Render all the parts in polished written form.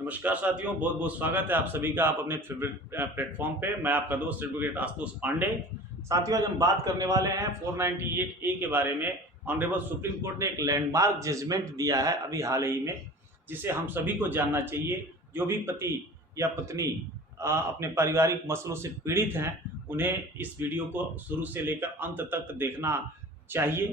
नमस्कार साथियों, बहुत बहुत स्वागत है आप सभी का आप अपने फेवरेट प्लेटफॉर्म पे। मैं आपका दोस्त एडवोकेट आशुतोष पांडे। साथियों, आज हम बात करने वाले हैं 498A के बारे में। ऑनरेबल सुप्रीम कोर्ट ने एक लैंडमार्क जजमेंट दिया है अभी हाल ही में, जिसे हम सभी को जानना चाहिए। जो भी पति या पत्नी अपने पारिवारिक मसलों से पीड़ित हैं, उन्हें इस वीडियो को शुरू से लेकर अंत तक देखना चाहिए,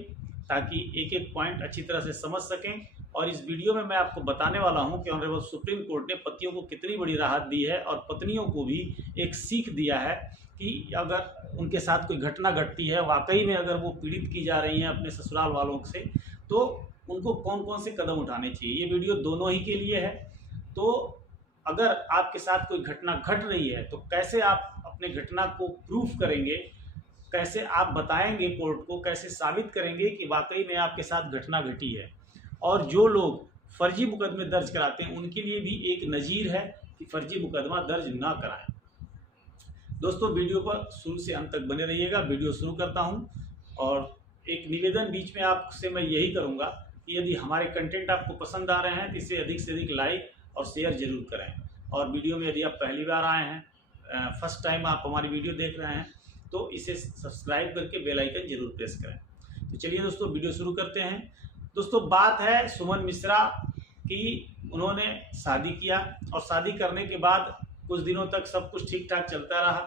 ताकि एक एक पॉइंट अच्छी तरह से समझ सकें। और इस वीडियो में मैं आपको बताने वाला हूं कि ऑनरेबल सुप्रीम कोर्ट ने पतियों को कितनी बड़ी राहत दी है और पत्नियों को भी एक सीख दिया है कि अगर उनके साथ कोई घटना घटती है, वाकई में अगर वो पीड़ित की जा रही हैं अपने ससुराल वालों से, तो उनको कौन कौन से कदम उठाने चाहिए। ये वीडियो दोनों ही के लिए है। तो अगर आपके साथ कोई घटना घट रही है तो कैसे आप अपने घटना को प्रूफ करेंगे, कैसे आप बताएंगे कोर्ट को, कैसे साबित करेंगे कि वाकई में आपके साथ घटना घटी है। और जो लोग फर्जी मुकदमे दर्ज कराते हैं उनके लिए भी एक नज़ीर है कि फर्जी मुकदमा दर्ज ना कराएं। दोस्तों, वीडियो पर शुरू से अंत तक बने रहिएगा। वीडियो शुरू करता हूं, और एक निवेदन बीच में आपसे मैं यही करूंगा कि यदि हमारे कंटेंट आपको पसंद आ रहे हैं तो इसे अधिक से अधिक लाइक और शेयर जरूर करें। और वीडियो में यदि आप पहली बार आए हैं, फर्स्ट टाइम आप हमारी वीडियो देख रहे हैं, तो इसे सब्सक्राइब करके बेल आइकन जरूर प्रेस करें। तो चलिए दोस्तों, वीडियो शुरू करते हैं। दोस्तों, बात है सुमन मिश्रा की। उन्होंने शादी किया और शादी करने के बाद कुछ दिनों तक सब कुछ ठीक ठाक चलता रहा।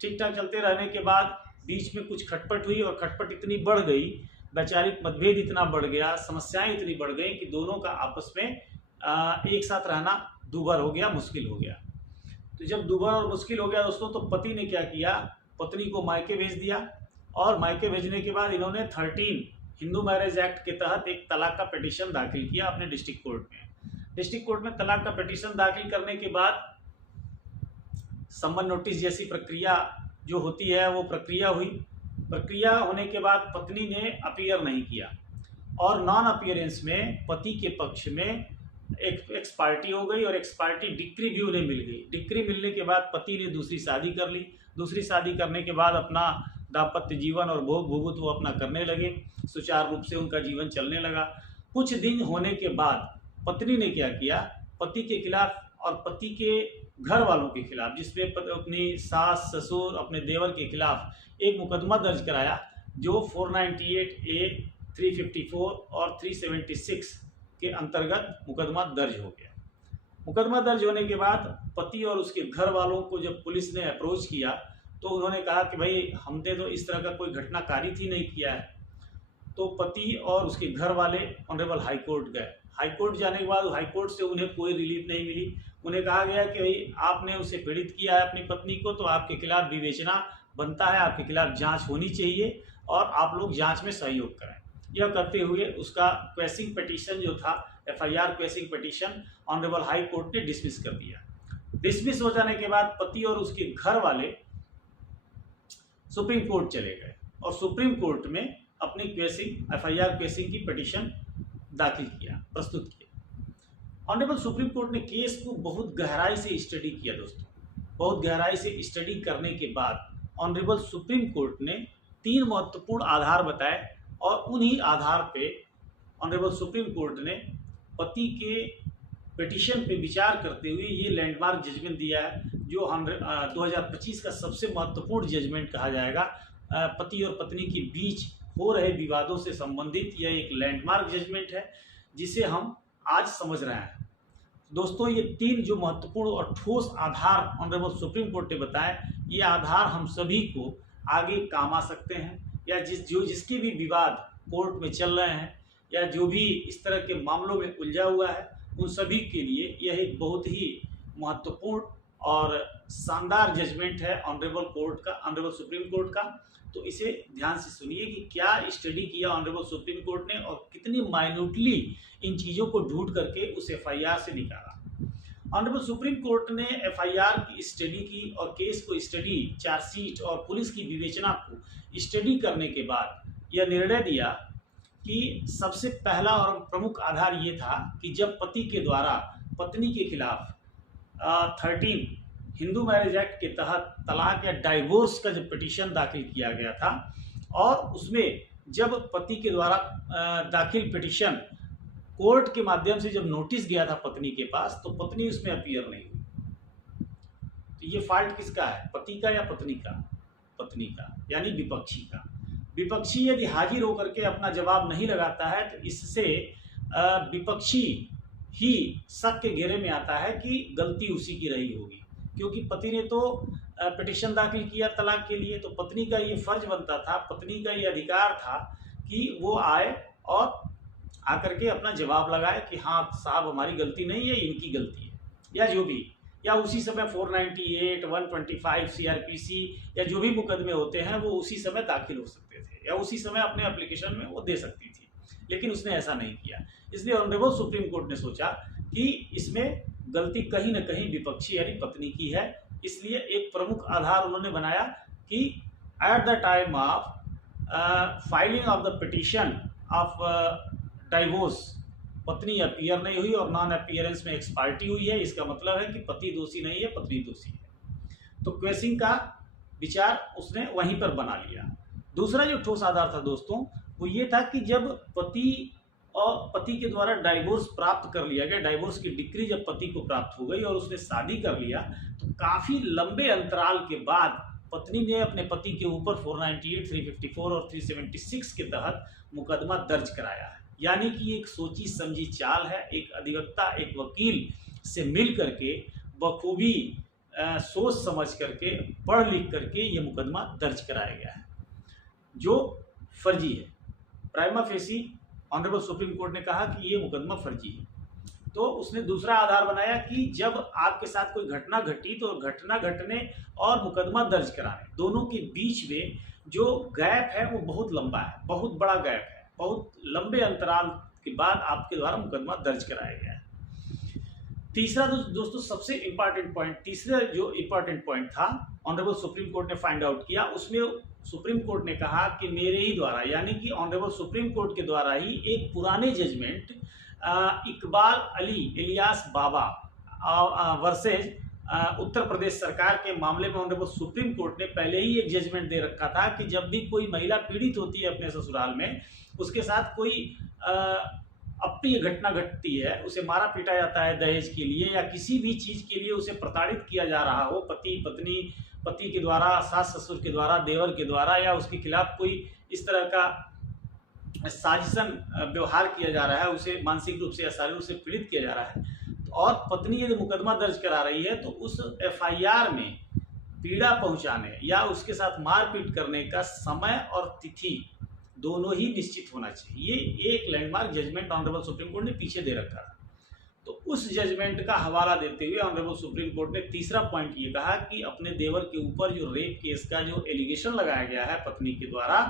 ठीक ठाक चलते रहने के बाद बीच में कुछ खटपट हुई, और खटपट इतनी बढ़ गई, वैचारिक मतभेद इतना बढ़ गया, समस्याएं इतनी बढ़ गई कि दोनों का आपस में एक साथ रहना दूभर हो गया, मुश्किल हो गया। तो जब दूभर और मुश्किल हो गया दोस्तों, तो पति ने क्या किया, पत्नी को मायके भेज दिया। और मायके भेजने के बाद इन्होंने 13 हिंदू मैरिज एक्ट के तहत एक तलाक का पिटीशन दाखिल किया अपने डिस्ट्रिक्ट कोर्ट में। डिस्ट्रिक्ट कोर्ट में तलाक का पिटीशन दाखिल करने के बाद सम्मन नोटिस जैसी प्रक्रिया जो होती है वो प्रक्रिया हुई। प्रक्रिया होने के बाद पत्नी ने अपीयर नहीं किया, और नॉन अपीयरेंस में पति के पक्ष में एक एक्स पार्टी हो गई, और एक्स पार्टी डिक्री भी उन्हें मिल गई। डिक्री मिलने के बाद पति ने दूसरी शादी कर ली। दूसरी शादी करने के बाद अपना दाम्पत्य जीवन और भोग भुगुत वो अपना करने लगे, सुचारू रूप से उनका जीवन चलने लगा। कुछ दिन होने के बाद पत्नी ने क्या किया, पति के खिलाफ और पति के घर वालों के खिलाफ, जिसमें अपनी सास, ससुर, अपने देवर के खिलाफ एक मुकदमा दर्ज कराया, जो 498A, 354 और 376 के अंतर्गत मुकदमा दर्ज हो गया। मुकदमा दर्ज होने के बाद पति और उसके घर वालों को जब पुलिस ने अप्रोच किया, तो उन्होंने कहा कि भाई, हमने तो इस तरह का कोई घटना कारित ही नहीं किया है। तो पति और उसके घर वाले ऑनरेबल हाई कोर्ट गए। हाई कोर्ट जाने के बाद हाई कोर्ट से उन्हें कोई रिलीफ नहीं मिली। उन्हें कहा गया कि भाई, आपने उसे पीड़ित किया है अपनी पत्नी को, तो आपके खिलाफ विवेचना बनता है, आपके खिलाफ जांच होनी चाहिए, और आप लोग जांच में सहयोग करें। यह करते हुए उसका क्वेसिंग पिटीशन जो था, FIR quashing petition, honourable high court ने डिसमिस कर दिया। डिसमिस हो जाने के बाद पति और उसके घर वाले सुप्रीम कोर्ट चले गए, और सुप्रीम कोर्ट में अपनी क्वेसिंग, FIR क्वेसिंग की पिटीशन दाखिल किया, प्रस्तुत किया। ऑनरेबल सुप्रीम कोर्ट ने केस को बहुत गहराई से स्टडी किया दोस्तों। बहुत गहराई से स्टडी करने के बाद ऑनरेबल सुप्रीम कोर्ट ने 3 महत्वपूर्ण आधार बताए, और उन्हीं आधार पे ऑनरेबल सुप्रीम कोर्ट ने पति के पिटीशन पे विचार करते हुए ये लैंडमार्क जजमेंट दिया है, जो 2025 का सबसे महत्वपूर्ण जजमेंट कहा जाएगा। पति और पत्नी के बीच हो रहे विवादों से संबंधित यह एक लैंडमार्क जजमेंट है, जिसे हम आज समझ रहे हैं। दोस्तों, ये 3 जो महत्वपूर्ण और ठोस आधार ऑनरेबल सुप्रीम कोर्ट ने बताए, ये आधार हम सभी को आगे काम आ सकते हैं, या जिसके भी विवाद कोर्ट में चल रहे हैं, या जो भी इस तरह के मामलों में उलझा हुआ है, उन सभी के लिए यह एक बहुत ही महत्वपूर्ण और शानदार जजमेंट है ऑनरेबल कोर्ट का, ऑनरेबल सुप्रीम कोर्ट का। तो इसे ध्यान से सुनिए कि क्या स्टडी किया ऑनरेबल सुप्रीम कोर्ट ने, और कितनी माइन्यूटली इन चीज़ों को ढूंढ करके उस FIR से निकाला। ऑनरेबल सुप्रीम कोर्ट ने FIR की स्टडी की, और केस को स्टडी, चार्जशीट और पुलिस की विवेचना को स्टडी करने के बाद यह निर्णय दिया कि सबसे पहला और प्रमुख आधार ये था कि जब पति के द्वारा पत्नी के खिलाफ 13 हिंदू मैरिज एक्ट के तहत तलाक या डाइवोर्स का जब पिटीशन दाखिल किया गया था, और उसमें जब पति के द्वारा दाखिल पिटीशन कोर्ट के माध्यम से जब नोटिस गया था पत्नी के पास, तो पत्नी उसमें अपीयर नहीं हुई। तो ये फॉल्ट किसका है, पति का या पत्नी का? पत्नी का, यानी विपक्षी का। विपक्षी यदि हाजिर होकर के अपना जवाब नहीं लगाता है तो इससे विपक्षी ही शक के घेरे में आता है कि गलती उसी की रही होगी, क्योंकि पति ने तो पिटीशन दाखिल किया तलाक के लिए, तो पत्नी का ये फर्ज बनता था, पत्नी का ये अधिकार था कि वो आए और आकर के अपना जवाब लगाए कि हाँ साहब हमारी गलती नहीं है, इनकी गलती है, या जो भी, या उसी समय 498, 125 सीआरपीसी या जो भी मुकदमे होते हैं वो उसी समय दाखिल हो सकते थे, या उसी समय अपने एप्लीकेशन में वो दे सकती थी, लेकिन उसने ऐसा नहीं किया। इसलिए ऑनरेबल सुप्रीम कोर्ट ने सोचा कि इसमें गलती कहीं न कहीं विपक्षी यानी पत्नी की है। इसलिए एक प्रमुख आधार उन्होंने बनाया कि at the time of filing of the petition of divorce पत्नी अपीयर नहीं हुई और नॉन अपीयरेंस में एक्सपार्टी हुई है। इसका मतलब है कि पति दोषी नहीं है, पत्नी दोषी है। तो क्वेसिंग का विचार उसने वहीं पर बना लिया। दूसरा जो ठोस आधार था दोस्तों वो ये था कि जब पति के द्वारा डाइवोर्स प्राप्त कर लिया गया, डाइवोर्स की डिक्री जब पति को प्राप्त हो गई और उसने शादी कर लिया, तो काफ़ी लंबे अंतराल के बाद पत्नी ने अपने पति के ऊपर 498, 354 और 376 के तहत मुकदमा दर्ज कराया है। यानी कि एक सोची समझी चाल है, एक अधिवक्ता एक वकील से मिल करके बखूबी सोच समझ करके पढ़ लिख करके ये मुकदमा दर्ज कराया गया है जो फर्जी है। Prima facie honourable supreme court ने कहा कि ये मुकदमा फर्जी है। तो उसने दूसरा आधार बनाया कि जब आपके साथ कोई घटना घटी तो घटना घटने और मुकदमा दर्ज कराने दोनों के बीच में जो गैप है वो बहुत लंबा है, बहुत बड़ा गैप है, बहुत लंबे अंतराल के बाद आपके द्वारा मुकदमा दर्ज कराया गया है। तीसरा दोस्तों सबसे इम्पॉर्टेंट पॉइंट, तीसरा जो इम्पॉर्टेंट पॉइंट था ऑनरेबल सुप्रीम कोर्ट ने फाइंड आउट किया, उसमें सुप्रीम कोर्ट ने कहा कि मेरे ही द्वारा यानी कि ऑनरेबल सुप्रीम कोर्ट के द्वारा ही एक पुराने जजमेंट इकबाल अली इलियास बाबा वर्सेज उत्तर प्रदेश सरकार के मामले में ऑनरेबल सुप्रीम कोर्ट ने पहले ही एक जजमेंट दे रखा था कि जब भी कोई महिला पीड़ित होती है अपने ससुराल में, उसके साथ कोई अप्रिय घटना घटती है, उसे मारा पीटा जाता है दहेज के लिए या किसी भी चीज़ के लिए उसे प्रताड़ित किया जा रहा हो, पति पत्नी, पति के द्वारा, सास ससुर के द्वारा, देवर के द्वारा, या उसके खिलाफ कोई इस तरह का साजिशन व्यवहार किया जा रहा है, उसे मानसिक रूप से या शारीरिक रूप से पीड़ित किया जा रहा है, और पत्नी यदि मुकदमा दर्ज करा रही है तो उस एफआईआर में पीड़ा पहुंचाने या उसके साथ मारपीट करने का समय और तिथि दोनों ही निश्चित होना चाहिए। ये एक landmark judgment honourable supreme court ने पीछे दे रखा था। तो उस जजमेंट का हवाला देते हुए ऑनरेबल सुप्रीम कोर्ट ने तीसरा पॉइंट ये कहा कि अपने देवर के ऊपर जो रेप केस का जो एलिगेशन लगाया गया है पत्नी के द्वारा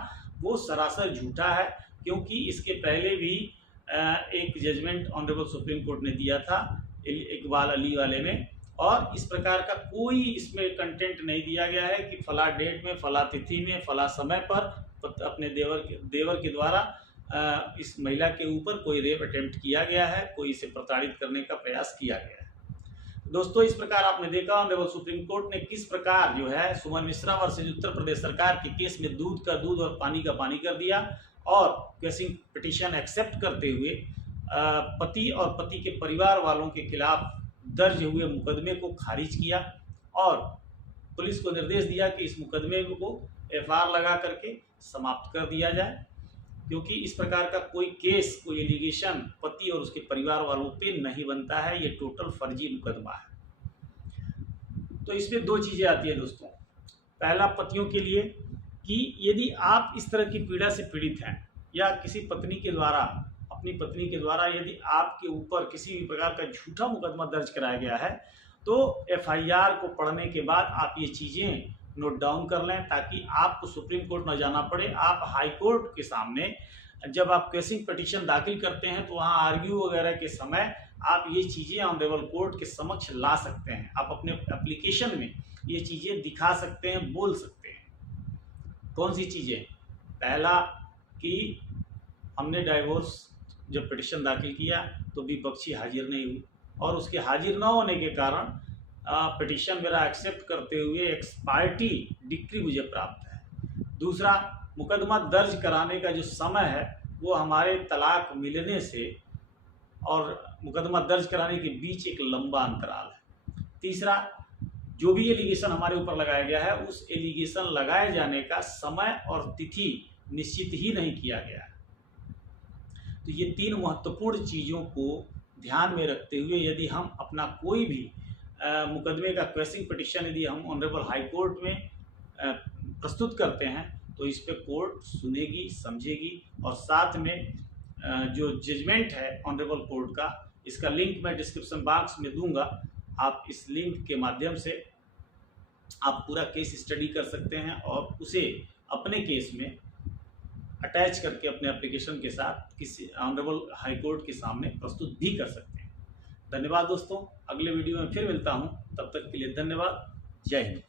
वो सरासर झूठा है, क्योंकि इसके पहले भी एक जजमेंट ऑनरेबल सुप्रीम कोर्ट ने दिया था इकबाल अली वाले में, और इस प्रकार का कोई इसमें कंटेंट नहीं दिया गया है कि फला डेट में, फला तिथि में, फला समय पर अपने देवर के द्वारा इस महिला के ऊपर कोई रेप अटेम्प्ट किया गया है, कोई इसे प्रताड़ित करने का प्रयास किया गया है। दोस्तों इस प्रकार आपने देखा ऑनरेबल सुप्रीम कोर्ट ने किस प्रकार जो है सुमन मिश्रा वर्सेज उत्तर प्रदेश सरकार के केस में दूध का दूध और पानी का पानी कर दिया, और क्वेसिंग पिटीशन एक्सेप्ट करते हुए पति और पति के परिवार वालों के खिलाफ दर्ज हुए मुकदमे को खारिज किया, और पुलिस को निर्देश दिया कि इस मुकदमे को एफआईआर लगा करके समाप्त कर दिया जाए, क्योंकि इस प्रकार का कोई केस, कोई एलिगेशन पति और उसके परिवार वालों पे नहीं बनता है, ये टोटल फर्जी मुकदमा है। तो इसमें दो चीज़ें आती है दोस्तों। पहला पतियों के लिए कि यदि आप इस तरह की पीड़ा से पीड़ित हैं या किसी पत्नी के द्वारा, अपनी पत्नी के द्वारा यदि आपके ऊपर किसी भी प्रकार का झूठा मुकदमा दर्ज कराया गया है, तो एफआईआर को पढ़ने के बाद आप ये चीज़ें नोट डाउन कर लें, ताकि आपको सुप्रीम कोर्ट न जाना पड़े। आप हाई कोर्ट के सामने जब आप क्वेसिंग पिटीशन दाखिल करते हैं तो वहाँ आर्ग्यू वगैरह के समय आप ये चीज़ें ऑनरेबल कोर्ट के समक्ष ला सकते हैं। आप अपने एप्लीकेशन में ये चीज़ें दिखा सकते हैं, बोल सकते हैं। कौन सी चीज़ें? पहला कि हमने डाइवोर्स जब पिटीशन दाखिल किया तो विपक्षी हाजिर नहीं हुई, और उसके हाजिर न होने के कारण पिटीशन मेरा एक्सेप्ट करते हुए एक्सपायर्टी डिक्री मुझे प्राप्त है। दूसरा, मुकदमा दर्ज कराने का जो समय है वो हमारे तलाक मिलने से और मुकदमा दर्ज कराने के बीच एक लंबा अंतराल है। तीसरा, जो भी एलिगेशन हमारे ऊपर लगाया गया है उस एलिगेशन लगाए जाने का समय और तिथि निश्चित ही नहीं किया गया है। तो ये 3 महत्वपूर्ण चीज़ों को ध्यान में रखते हुए यदि हम अपना कोई भी मुकदमे का क्वेशिंग पिटिशन यदि हम ऑनरेबल हाई कोर्ट में प्रस्तुत करते हैं तो इस पे कोर्ट सुनेगी, समझेगी और साथ में जो जजमेंट है ऑनरेबल कोर्ट का, इसका लिंक मैं डिस्क्रिप्शन बॉक्स में दूंगा। आप इस लिंक के माध्यम से आप पूरा केस स्टडी कर सकते हैं और उसे अपने केस में अटैच करके अपने एप्लीकेशन के साथ किसी ऑनरेबल हाई कोर्ट के सामने प्रस्तुत भी कर सकते हैं। धन्यवाद दोस्तों, अगले वीडियो में फिर मिलता हूं, तब तक के लिए धन्यवाद। जय हिंद।